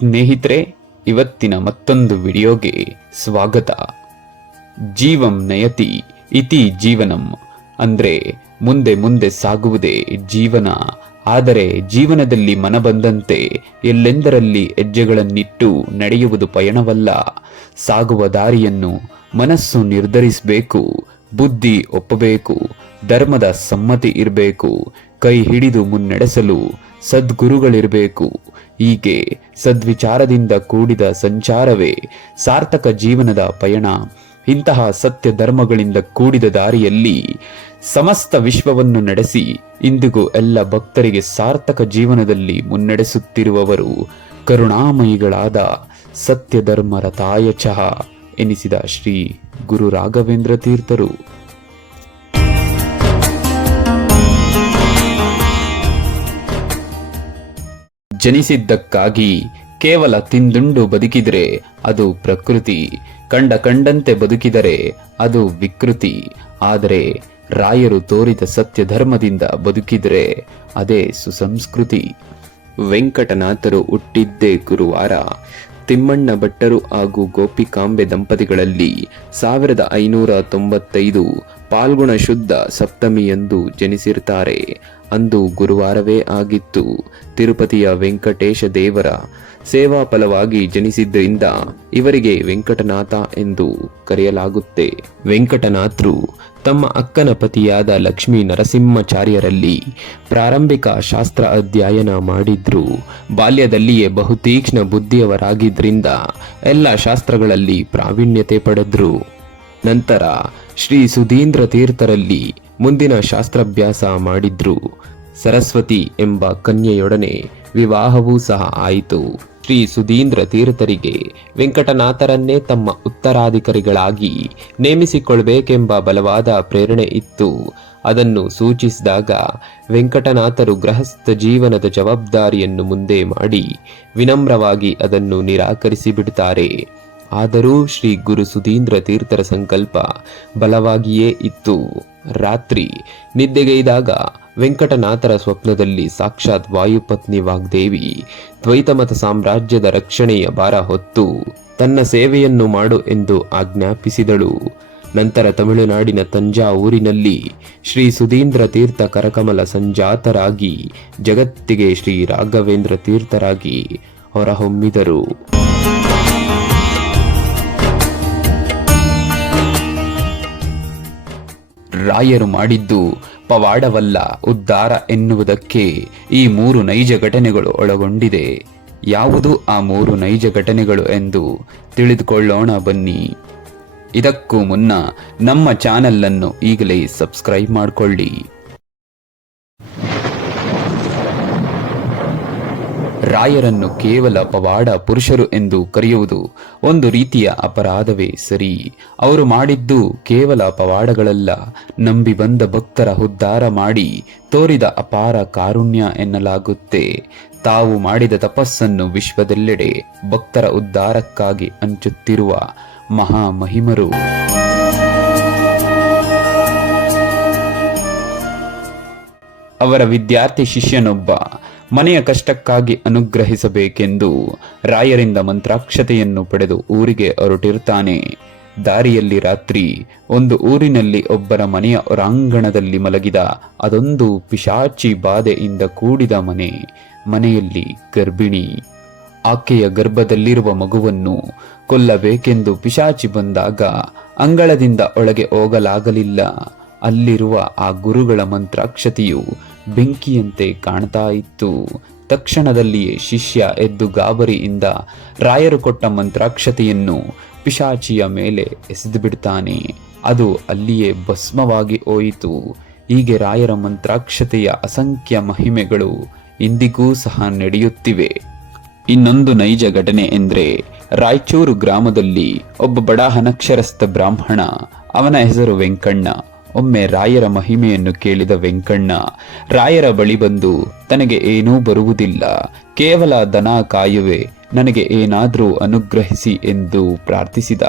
ಸ್ನೇಹಿತರೆ, ಇವತ್ತಿನ ಮತ್ತೊಂದು ವಿಡಿಯೋಗೆ ಸ್ವಾಗತ. ಜೀವಂ ನಯತಿ ಇತಿ ಜೀವನಂ ಅಂದ್ರೆ ಮುಂದೆ ಮುಂದೆ ಸಾಗುವುದೇ ಜೀವನ. ಆದರೆ ಜೀವನದಲ್ಲಿ ಮನಬಂದಂತೆ ಎಲ್ಲೆಂದರಲ್ಲಿ ಹೆಜ್ಜೆಗಳನ್ನಿಟ್ಟು ನಡೆಯುವುದು ಪಯಣವಲ್ಲ. ಸಾಗುವ ದಾರಿಯನ್ನು ಮನಸ್ಸು ನಿರ್ಧರಿಸಬೇಕು, ಬುದ್ಧಿ ಒಪ್ಪಬೇಕು, ಧರ್ಮದ ಸಮ್ಮತಿ ಇರಬೇಕು, ಕೈ ಹಿಡಿದು ಮುನ್ನಡೆಸಲು ಸದ್ಗುರುಗಳಿರಬೇಕು. ಹೀಗೆ ಸದ್ವಿಚಾರದಿಂದ ಕೂಡಿದ ಸಂಚಾರವೇ ಸಾರ್ಥಕ ಜೀವನದ ಪಯಣ. ಇಂತಹ ಸತ್ಯ ಧರ್ಮಗಳಿಂದ ಕೂಡಿದ ದಾರಿಯಲ್ಲಿ ಸಮಸ್ತ ವಿಶ್ವವನ್ನು ನಡೆಸಿ ಇಂದಿಗೂ ಎಲ್ಲ ಭಕ್ತರಿಗೆ ಸಾರ್ಥಕ ಜೀವನದಲ್ಲಿ ಮುನ್ನಡೆಸುತ್ತಿರುವವರು ಕರುಣಾಮಯಿಗಳಾದ ಸತ್ಯ ಧರ್ಮ ರಥಾಯ ಚಹ ಎನಿಸಿದ ಶ್ರೀ ಗುರು ರಾಘವೇಂದ್ರ ತೀರ್ಥರು. ಜನಿಸಿದ್ದಕ್ಕಾಗಿ ಕೇವಲ ತಿಂದುಂಡು ಬದುಕಿದರೆ ಅದು ಪ್ರಕೃತಿ, ಕಂಡಂತೆ ಬದುಕಿದರೆ ಅದು ವಿಕೃತಿ. ಆದರೆ ರಾಯರು ತೋರಿದ ಸತ್ಯ ಧರ್ಮದಿಂದ ಬದುಕಿದರೆ ಅದೇ ಸುಸಂಸ್ಕೃತಿ. ವೆಂಕಟನಾಥರು ಹುಟ್ಟಿದ್ದೇ ಗುರುವಾರ. ತಿಮ್ಮಣ್ಣ ಭಟ್ಟರು ಹಾಗೂ ಗೋಪಿಕಾಂಬೆ ದಂಪತಿಗಳಲ್ಲಿ 1595 ಪಾಲ್ಗುಣ ಶುದ್ಧ ಸಪ್ತಮಿಯಂದು ಜನಿಸಿರ್ತಾರೆ. ಅಂದು ಗುರುವಾರವೇ ಆಗಿತ್ತು. ತಿರುಪತಿಯ ವೆಂಕಟೇಶ ದೇವರ ಸೇವಾ ಫಲವಾಗಿ ಜನಿಸಿದ್ದರಿಂದ ಇವರಿಗೆ ವೆಂಕಟನಾಥ ಎಂದು ಕರೆಯಲಾಗುತ್ತೆ. ವೆಂಕಟನಾಥರು ತಮ್ಮ ಅಕ್ಕನ ಪತಿಯಾದ ಲಕ್ಷ್ಮೀ ನರಸಿಂಹಾಚಾರ್ಯರಲ್ಲಿ ಪ್ರಾರಂಭಿಕ ಶಾಸ್ತ್ರ ಅಧ್ಯಯನ ಮಾಡಿದ್ರು. ಬಾಲ್ಯದಲ್ಲಿಯೇ ಬಹುತೀಕ್ಷ್ಣ ಬುದ್ಧಿಯವರಾಗಿದ್ದರಿಂದ ಎಲ್ಲ ಶಾಸ್ತ್ರಗಳಲ್ಲಿ ಪ್ರಾವೀಣ್ಯತೆ ಪಡೆದ್ರು. ನಂತರ ಶ್ರೀ ಸುಧೀಂದ್ರ ತೀರ್ಥರಲ್ಲಿ ಮುಂದಿನ ಶಾಸ್ತ್ರಾಭ್ಯಾಸ ಮಾಡಿದ್ರು. ಸರಸ್ವತಿ ಎಂಬ ಕನ್ಯೆಯೊಡನೆ ವಿವಾಹವೂ ಸಹ ಆಯಿತು. ಶ್ರೀ ಸುಧೀಂದ್ರ ತೀರ್ಥರಿಗೆ ವೆಂಕಟನಾಥರನ್ನೇ ತಮ್ಮ ಉತ್ತರಾಧಿಕಾರಿಗಳಾಗಿ ನೇಮಿಸಿಕೊಳ್ಬೇಕೆಂಬ ಬಲವಾದ ಪ್ರೇರಣೆ ಇತ್ತು. ಅದನ್ನು ಸೂಚಿಸಿದಾಗ ವೆಂಕಟನಾಥರು ಗೃಹಸ್ಥ ಜೀವನದ ಜವಾಬ್ದಾರಿಯನ್ನು ಮುಂದೆ ಮಾಡಿ ವಿನಮ್ರವಾಗಿ ಅದನ್ನು ನಿರಾಕರಿಸಿ ಬಿಡುತ್ತಾರೆ. ಆದರೂ ಶ್ರೀ ಗುರು ಸುಧೀಂದ್ರ ತೀರ್ಥರ ಸಂಕಲ್ಪ ಬಲವಾಗಿಯೇ ಇತ್ತು. ರಾತ್ರಿ ನಿದ್ದೆಗೈದಾಗ ವೆಂಕಟನಾಥರ ಸ್ವಪ್ನದಲ್ಲಿ ಸಾಕ್ಷಾತ್ ವಾಯುಪತ್ನಿ ವಾಗ್ದೇವಿ ದ್ವೈತಮತ ಸಾಮ್ರಾಜ್ಯದ ರಕ್ಷಣೆಯ ಭಾರ ಹೊತ್ತು ತನ್ನ ಸೇವೆಯನ್ನು ಮಾಡು ಎಂದು ಆಜ್ಞಾಪಿಸಿದಳು. ನಂತರ ತಮಿಳುನಾಡಿನ ತಂಜಾವೂರಿನಲ್ಲಿ ಶ್ರೀ ಸುಧೀಂದ್ರ ತೀರ್ಥ ಕರಕಮಲ ಸಂಜಾತರಾಗಿ ಜಗತ್ತಿಗೆ ಶ್ರೀ ರಾಘವೇಂದ್ರ ತೀರ್ಥರಾಗಿ ಹೊರಹೊಮ್ಮಿದರು. ರಾಯರು ಮಾಡಿದ್ದು ಪವಾಡವಲ್ಲ, ಉದ್ಧಾರ ಎನ್ನುವುದಕ್ಕೆ ಈ 3 ನೈಜ ಘಟನೆಗಳು ಒಳಗೊಂಡಿದೆ. ಯಾವುದು ಆ 3 ನೈಜ ಘಟನೆಗಳು ಎಂದು ತಿಳಿದುಕೊಳ್ಳೋಣ ಬನ್ನಿ. ಇದಕ್ಕೂ ಮುನ್ನ ನಮ್ಮ ಚಾನೆಲ್ ಅನ್ನು ಈಗಲೇ ಸಬ್ಸ್ಕ್ರೈಬ್ ಮಾಡಿಕೊಳ್ಳಿ. ರಾಯರನ್ನು ಕೇವಲ ಪವಾಡ ಪುರುಷರು ಎಂದು ಕರೆಯುವುದು ಒಂದು ರೀತಿಯ ಅಪರಾಧವೇ ಸರಿ. ಅವರು ಮಾಡಿದ್ದು ಕೇವಲ ಪವಾಡಗಳಲ್ಲ, ನಂಬಿ ಬಂದ ಭಕ್ತರ ಉದ್ಧಾರ ಮಾಡಿ ತೋರಿದ ಅಪಾರ ಕಾರುಣ್ಯ ಎನ್ನಲಾಗುತ್ತೆ. ತಾವು ಮಾಡಿದ ತಪಸ್ಸನ್ನು ವಿಶ್ವದೆಲ್ಲೆಡೆ ಭಕ್ತರ ಉದ್ಧಾರಕ್ಕಾಗಿ ಹಂಚುತ್ತಿರುವ ಮಹಾಮಹಿಮರು. ಅವರ ವಿದ್ಯಾರ್ಥಿ ಶಿಷ್ಯನೊಬ್ಬ ಮನೆಯ ಕಷ್ಟಕ್ಕಾಗಿ ಅನುಗ್ರಹಿಸಬೇಕೆಂದು ರಾಯರಿಂದ ಮಂತ್ರಾಕ್ಷತೆಯನ್ನು ಪಡೆದು ಊರಿಗೆ ಹೊರಟಿರ್ತಾನೆ. ದಾರಿಯಲ್ಲಿ ರಾತ್ರಿ ಒಂದು ಊರಿನಲ್ಲಿ ಒಬ್ಬರ ಮನೆಯ ಹೊರಾಂಗಣದಲ್ಲಿ ಮಲಗಿದ ಅದೊಂದು ಪಿಶಾಚಿ ಬಾಧೆಯಿಂದ ಕೂಡಿದ ಮನೆಯಲ್ಲಿ ಗರ್ಭಿಣಿ. ಆಕೆಯ ಗರ್ಭದಲ್ಲಿರುವ ಮಗುವನ್ನು ಕೊಲ್ಲಬೇಕೆಂದು ಪಿಶಾಚಿ ಬಂದಾಗ ಅಂಗಳದಿಂದ ಒಳಗೆ ಹೋಗಲಾಗಲಿಲ್ಲ. ಅಲ್ಲಿರುವ ಆ ಗುರುಗಳ ಮಂತ್ರಾಕ್ಷತೆಯು ಬೆಂಕಿಯಂತೆ ಕಾಣ್ತಾ ಇತ್ತು. ತಕ್ಷಣದಲ್ಲಿಯೇ ಶಿಷ್ಯ ಎದ್ದು ಗಾಬರಿಯಿಂದ ರಾಯರು ಕೊಟ್ಟ ಮಂತ್ರಾಕ್ಷತೆಯನ್ನು ಪಿಶಾಚಿಯ ಮೇಲೆ ಎಸೆದು ಬಿಡ್ತಾನೆ. ಅದು ಅಲ್ಲಿಯೇ ಭಸ್ಮವಾಗಿ ಹೋಯಿತು. ಹೀಗೆ ರಾಯರ ಮಂತ್ರಾಕ್ಷತೆಯ ಅಸಂಖ್ಯ ಮಹಿಮೆಗಳು ಇಂದಿಗೂ ಸಹ ನಡೆಯುತ್ತಿವೆ. ಇನ್ನೊಂದು ನೈಜ ಘಟನೆ ಎಂದ್ರೆ ರಾಯಚೂರು ಗ್ರಾಮದಲ್ಲಿ ಒಬ್ಬ ಬಡ ಅನಕ್ಷರಸ್ಥ ಬ್ರಾಹ್ಮಣ. ಅವನ ಹೆಸರು ವೆಂಕಣ್ಣ. ಒಮ್ಮೆ ರಾಯರ ಮಹಿಮೆಯನ್ನು ಕೇಳಿದ ವೆಂಕಣ್ಣ ರಾಯರ ಬಳಿ ಬಂದು, ತನಗೆ ಏನೂ ಬರುವುದಿಲ್ಲ, ಕೇವಲ ದನ ಕಾಯುವೆ, ನನಗೆ ಏನಾದರೂ ಅನುಗ್ರಹಿಸಿ ಎಂದು ಪ್ರಾರ್ಥಿಸಿದ.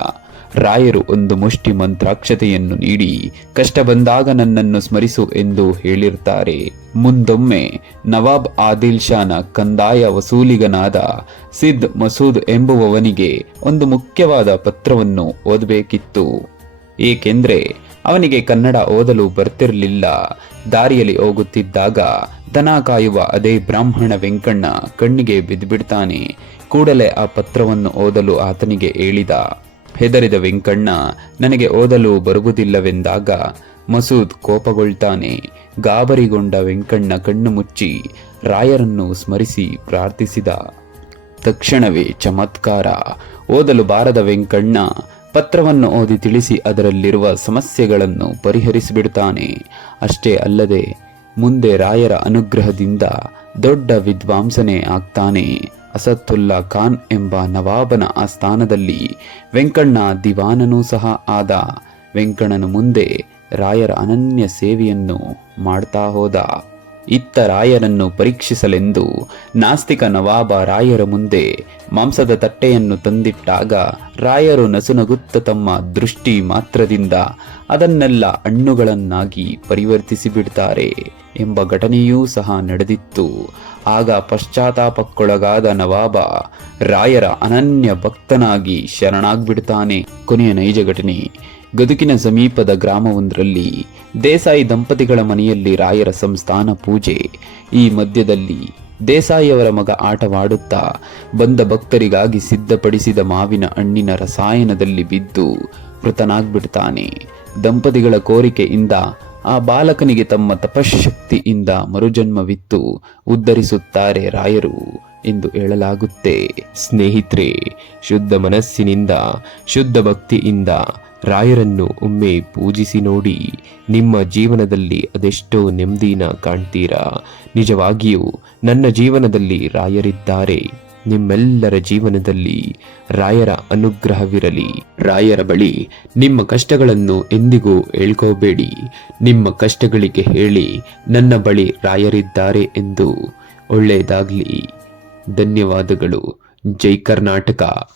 ರಾಯರು ಒಂದು ಮುಷ್ಟಿ ಮಂತ್ರಾಕ್ಷತೆಯನ್ನು ನೀಡಿ ಕಷ್ಟ ಬಂದಾಗ ನನ್ನನ್ನು ಸ್ಮರಿಸು ಎಂದು ಹೇಳಿರ್ತಾರೆ. ಮುಂದೊಮ್ಮೆ ನವಾಬ್ ಆದಿಲ್ ಶಾನ ಕಂದಾಯ ವಸೂಲಿಗನಾದ ಸಿದ್ ಮಸೂದ್ ಎಂಬುವವನಿಗೆ ಒಂದು ಮುಖ್ಯವಾದ ಪತ್ರವನ್ನು ಓದಬೇಕಿತ್ತು. ಏಕೆಂದ್ರೆ ಅವನಿಗೆ ಕನ್ನಡ ಓದಲು ಬರ್ತಿರಲಿಲ್ಲ. ದಾರಿಯಲ್ಲಿ ಹೋಗುತ್ತಿದ್ದಾಗ ದನ ಕಾಯುವ ಅದೇ ಬ್ರಾಹ್ಮಣ ವೆಂಕಣ್ಣ ಕಣ್ಣಿಗೆ ಬಿದ್ದುಬಿಡ್ತಾನೆ. ಕೂಡಲೇ ಆ ಪತ್ರವನ್ನು ಓದಲು ಆತನಿಗೆ ಹೇಳಿದ. ಹೆದರಿದ ವೆಂಕಣ್ಣ ನನಗೆ ಓದಲು ಬರುವುದಿಲ್ಲವೆಂದಾಗ ಮಸೂದ್ ಕೋಪಗೊಳ್ತಾನೆ. ಗಾಬರಿಗೊಂಡ ವೆಂಕಣ್ಣ ಕಣ್ಣು ಮುಚ್ಚಿ ರಾಯರನ್ನು ಸ್ಮರಿಸಿ ಪ್ರಾರ್ಥಿಸಿದ. ತಕ್ಷಣವೇ ಚಮತ್ಕಾರ. ಓದಲು ಬಾರದ ವೆಂಕಣ್ಣ ಪತ್ರವನ್ನು ಓದಿ ತಿಳಿಸಿ ಅದರಲ್ಲಿರುವ ಸಮಸ್ಯೆಗಳನ್ನು ಪರಿಹರಿಸಿಬಿಡ್ತಾನೆ. ಅಷ್ಟೇ ಅಲ್ಲದೆ ಮುಂದೆ ರಾಯರ ಅನುಗ್ರಹದಿಂದ ದೊಡ್ಡ ವಿದ್ವಾಂಸನೇ ಆಗ್ತಾನೆ. ಅಸತ್ತುಲ್ಲಾ ಖಾನ್ ಎಂಬ ನವಾಬನ ಆಸ್ಥಾನದಲ್ಲಿ ವೆಂಕಣ್ಣ ದಿವಾನನೂ ಸಹ ಆದ. ವೆಂಕಣ್ಣನ ಮುಂದೆ ರಾಯರ ಅನನ್ಯ ಸೇವೆಯನ್ನು ಮಾಡ್ತಾ ಹೋದ. ಇತ್ತ ರಾಯರನ್ನು ಪರೀಕ್ಷಿಸಲೆಂದು ನಾಸ್ತಿಕ ನವಾಬ ರಾಯರ ಮುಂದೆ ಮಾಂಸದ ತಟ್ಟೆಯನ್ನು ತಂದಿಟ್ಟಾಗ ರಾಯರು ನಸುನಗುತ್ತ ತಮ್ಮ ದೃಷ್ಟಿ ಮಾತ್ರದಿಂದ ಅದನ್ನೆಲ್ಲ ಹಣ್ಣುಗಳನ್ನಾಗಿ ಪರಿವರ್ತಿಸಿ ಬಿಡ್ತಾರೆ ಎಂಬ ಘಟನೆಯೂ ಸಹ ನಡೆದಿತ್ತು. ಆಗ ಪಶ್ಚಾತ್ತಾಪಕ್ಕೊಳಗಾದ ನವಾಬ ರಾಯರ ಅನನ್ಯ ಭಕ್ತನಾಗಿ ಶರಣಾಗ್ಬಿಡ್ತಾನೆ. ಕೊನೆಯ ನೈಜ ಘಟನೆ. ಗದುಗಿನ ಸಮೀಪದ ಗ್ರಾಮವೊಂದರಲ್ಲಿ ದೇಸಾಯಿ ದಂಪತಿಗಳ ಮನೆಯಲ್ಲಿ ರಾಯರ ಸಂಸ್ಥಾನ ಪೂಜೆ. ಈ ಮಧ್ಯದಲ್ಲಿ ದೇಸಾಯಿಯವರ ಮಗ ಆಟವಾಡುತ್ತಾ ಬಂದ ಭಕ್ತರಿಗಾಗಿ ಸಿದ್ಧಪಡಿಸಿದ ಮಾವಿನ ಹಣ್ಣಿನ ರಸಾಯನದಲ್ಲಿ ಬಿದ್ದು ಮೃತನಾಗ್ಬಿಡ್ತಾನೆ. ದಂಪತಿಗಳ ಕೋರಿಕೆಯಿಂದ ಆ ಬಾಲಕನಿಗೆ ತಮ್ಮ ತಪಶಕ್ತಿಯಿಂದ ಮರುಜನ್ಮವಿತ್ತು ಉದ್ಧರಿಸುತ್ತಾರೆ ರಾಯರು ಎಂದು ಹೇಳಲಾಗುತ್ತೆ. ಸ್ನೇಹಿತರೆ, ಶುದ್ಧ ಮನಸ್ಸಿನಿಂದ ಶುದ್ಧ ಭಕ್ತಿಯಿಂದ ರಾಯರನ್ನು ಒಮ್ಮೆ ಪೂಜಿಸಿ ನೋಡಿ. ನಿಮ್ಮ ಜೀವನದಲ್ಲಿ ಅದೆಷ್ಟೋ ನೆಮ್ಮದಿನ ಕಾಣ್ತೀರಾ. ನಿಜವಾಗಿಯೂ ನನ್ನ ಜೀವನದಲ್ಲಿ ರಾಯರಿದ್ದಾರೆ. ನಿಮ್ಮೆಲ್ಲರ ಜೀವನದಲ್ಲಿ ರಾಯರ ಅನುಗ್ರಹವಿರಲಿ. ರಾಯರ ಬಳಿ ನಿಮ್ಮ ಕಷ್ಟಗಳನ್ನು ಎಂದಿಗೂ ಹೇಳ್ಕೋಬೇಡಿ. ನಿಮ್ಮ ಕಷ್ಟಗಳಿಗೆ ಹೇಳಿ ನನ್ನ ಬಳಿ ರಾಯರಿದ್ದಾರೆ ಎಂದು. ಒಳ್ಳೆಯದಾಗಲಿ. ಧನ್ಯವಾದಗಳು. ಜೈ ಕರ್ನಾಟಕ.